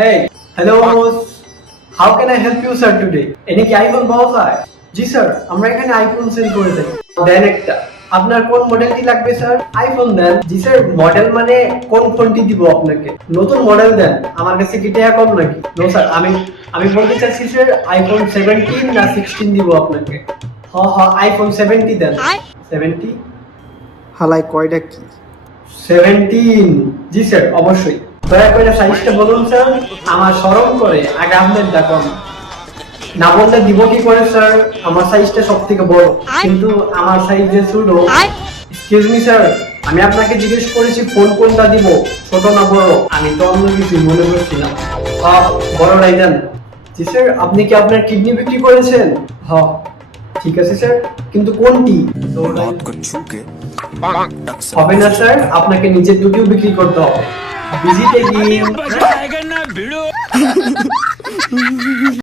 Hey, hello boss. How can I help you sir today? এনে কি iPhone পাওয়া যায়? জি স্যার আমরা এখানে আইফোন সেল করে থাকি দেন একটা। আপনার কোন মডেলটি লাগবে স্যার আইফোন দেন। জি স্যার মডেল মানে কোন ফোনটি দিব আপনাকে? নতুন মডেল দেন। আমার কাছে কি টাকা কম নাকি? নো স্যার আমি আমি বলতে চাচ্ছি স্যার আইফোন সেভেন্টিন না সিক্সটিন দিব আপনাকে। হ হ আইফোন সেভেন্টি দেন। সেভেন্টি হালাই কয়টা কি? সেভেন্টিন জি স্যার অবশ্যই। দয়া করে সাহিত্য বলুন স্যার আমার স্মরণ করে আগে আপনার দেখুন না বলতে দিব কি করে স্যার? আমার সাইজটা সব থেকে বড়। কিন্তু আমার সাইজ যে ছোট এক্সকিউজ মি স্যার আমি আপনাকে জিজ্ঞেস করেছি কোন কোনটা দিব? ছোট না বড়? আমি তো অন্য কিছু মনে করছিলাম। বড় রাইজান জি স্যার আপনি কি আপনার কিডনি বিক্রি করেছেন? হ ঠিক আছে স্যার কিন্তু কোনটি? হবে না স্যার আপনাকে নিজের দুটিও বিক্রি করতে হবে। बिज़ी थे कि